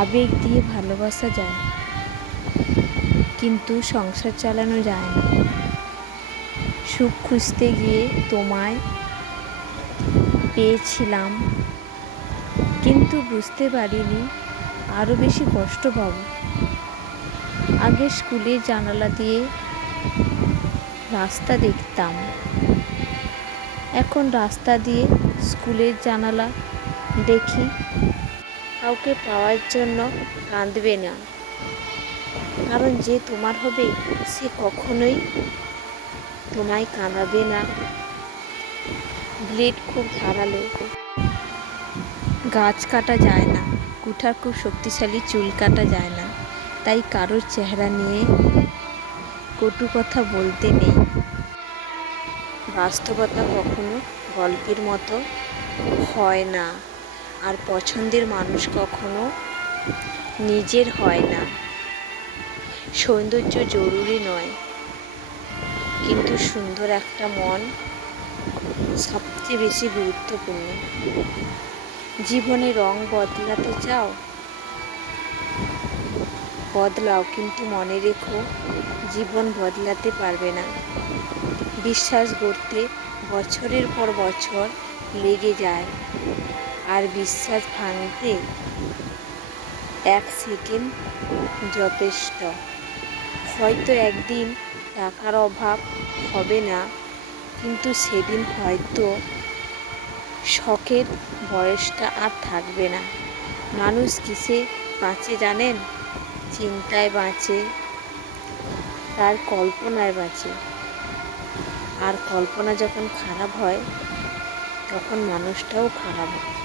আবেগ দিয়ে ভালোবাসা যায়, কিন্তু সংসার চালানো যায় না। সুখ খুঁজতে গিয়ে তোমায় পেয়েছিলাম, কিন্তু বুঝতে পারিনি আরও বেশি কষ্ট পাবো। আগে স্কুলের জানালা দিয়ে রাস্তা দেখতাম, এখন রাস্তা দিয়ে স্কুলের জানালা দেখি। কাউকে পাওয়ার জন্য কাঁদবে না। কারণ যে তোমার হবে, সে কখনোই তোমায় কাঁদাবে না। ব্লেড খুব ধারালো। গাছ কাটা যায় না। কুঠার খুব শক্তিশালী, চুল কাটা যায় না। তাই কারোর চেহারা নিয়ে কটু কথা বলতে নেই। বাস্তবতা কখনো গল্পের মতো হয় না। আর পছন্দের মানুষ কখনো নিজের হয় না। সৌন্দর্য জরুরি নয়, কিন্তু সুন্দর একটা মন সবচেয়ে বেশি গুরুত্বপূর্ণ। জীবনে রং বদলাতে চাও? বদলাও, কিন্তু মনে রেখো, জীবন বদলাতে পারবে না। বিশ্বাস করতে বছরের পর বছর লেগে যায়। আর বিশ্বাস ভাঙতে এক সেকেন্ড যথেষ্ট। হয়তো একদিন টাকার অভাব হবে না, কিন্তু সেদিন হয়তো শখের বয়সটা আর থাকবে না। মানুষ কিসে বাঁচে জানেন? চিন্তায় বাঁচে, তার কল্পনায় বাঁচে। আর কল্পনা যখন খারাপ হয় তখন মানুষটাও খারাপ হয়